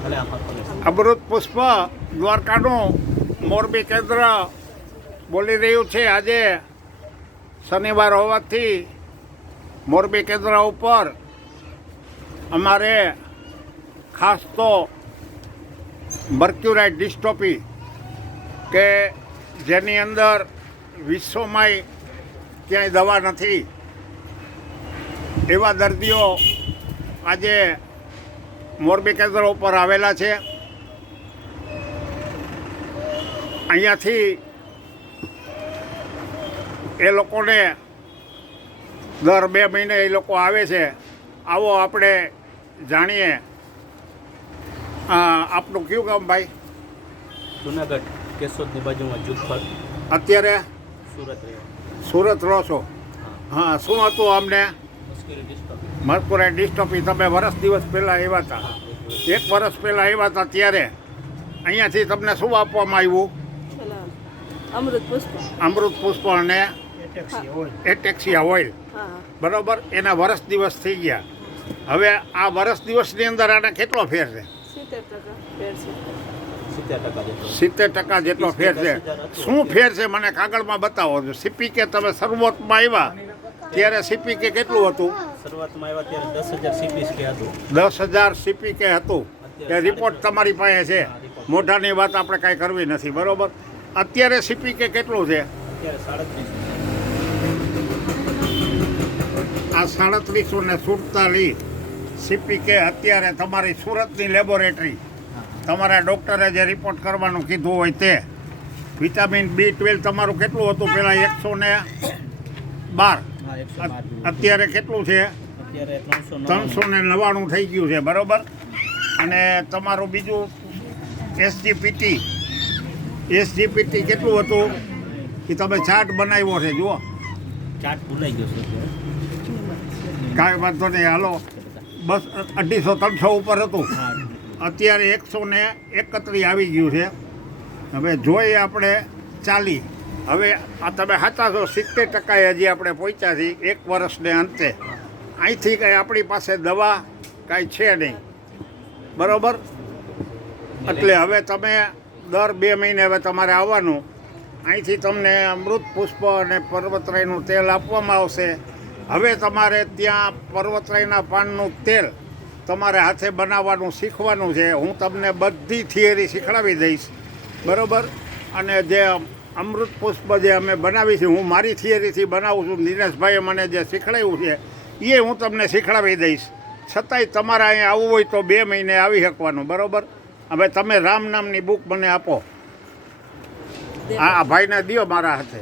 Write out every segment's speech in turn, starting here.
અમૃત પુષ્પ દ્વારકાનું મોરબી કેન્દ્ર બોલી રહ્યું છે. આજે શનિવાર હોવાથી મોરબી કેન્દ્ર ઉપર અમારે ખાસ તો મર્ક્યુરાઇટ ડિસ્ટ્રોફી કે જેની અંદર વિશ્વમાંય ક્યાંય દવા નથી એવા દર્દીઓ આજે મોરબી કેન્દ્ર ઉપર આવેલા છે. અહીંયાથી એ લોકોને દર 2 મહિને એ લોકો આવે છે. આવો આપણે જાણીએ. આપનું કયું ગામ ભાઈ? જુનાગઢ કેશોદની બાજુમાં જુગફળ. અત્યારે સુરત સુરત રહો છો? હા. શું હતું અમને? મર્ક્યુરાઇટ ડિસ્ટ્રોફી. તમે વર્ષ દિવસ પહેલાં આવ્યા હતા, 1 વર્ષ પહેલાં આવ્યા હતા, ત્યારે અહીંયાથી તમને શું આપવામાં આવ્યું? અમૃત પુષ્પ અને એટેક્સિયા ઓઇલ. બરાબર. એના વર્ષ દિવસ થઈ ગયા. હવે આ વર્ષ દિવસની અંદર આને કેટલો ફેર છે? 70% જેટલો ફેર છે. શું ફેર છે મને કાગળમાં બતાવો છો. સીપીકે તમે શરૂઆતમાં આવ્યા ત્યારે સીપીકે કેટલું હતું? શરૂઆતમાં આવ્યા ત્યારે 10,000 સીપીકે હતું. 10,000 સીપીકે હતું. એ રિપોર્ટ તમારી પાસે છે. મોઢાની વાત આપણે કાંઈ કરવી નથી. બરાબર. અત્યારે સીપીકે કેટલું છે? આ 3747 સીપીકે અત્યારે તમારી સુરતની લેબોરેટરી તમારા ડૉક્ટરે જે રિપોર્ટ કરવાનું કીધું હોય તે. વિટામિન B12 તમારું કેટલું હતું પહેલાં? 112. અત્યારે કેટલું છે? 399 થઈ ગયું છે. બરાબર. અને તમારું બીજું SGPT કેટલું હતું? એ તમે ચાર્ટ બનાવ્યો છે, જુઓ. ચાર્ટ ભૂલાઈ ગયો છે. કાંઈ વાંધો નહીં, હાલો. બસ 250-300 ઉપર હતું. અત્યારે 131 આવી ગયું છે. હવે જોઈએ આપણે 40. હવે આ તમે સાચા છો, 70% હજી આપણે પહોંચ્યા છીએ 1 વર્ષને અંતે. અહીંથી કંઈ આપણી પાસે દવા કાંઈ છે નહીં. બરાબર. એટલે હવે તમે દર 2 મહિને હવે તમારે આવવાનું. અહીંથી તમને અમૃત પુષ્પ અને પર્વતરાયનું તેલ આપવામાં આવશે. હવે તમારે ત્યાં પર્વતરાયના પાનનું તેલ તમારે હાથે બનાવવાનું શીખવાનું છે. હું તમને બધી થિયરી શીખડાવી દઈશ. બરાબર. અને જે અમૃત પુષ્પ જે અમે બનાવી છે, હું મારી થિયરીથી બનાવું છું. દિનેશભાઈએ મને જે શીખડાવ્યું છે એ હું તમને શીખડાવી દઈશ. છતાંય તમારે અહીંયા આવવું હોય તો 2 મહિને આવી શકવાનું. બરાબર. હવે તમે રામ નામની બુક મને આપો. આ ભાઈને દો મારા હાથે.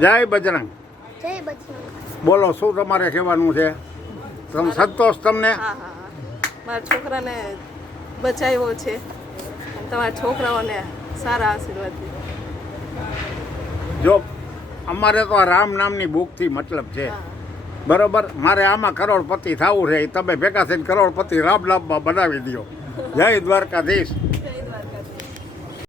જય બજરંગ. બોલો, શું તમારે કહેવાનું છે? તમે સંતોષ તમને? મારા છોકરાને બચાવ્યો છે. તમારા છોકરાઓને સારા આશીર્વાદ. જો અમારે તો આ રામ નામની બુકથી મતલબ છે. બરાબર. મારે આમાં કરોડપતિ થવું છે. તમે ભેગા થઈને કરોડપતિ રામ નામમાં બનાવી દો. જય દ્વારકાધીશ.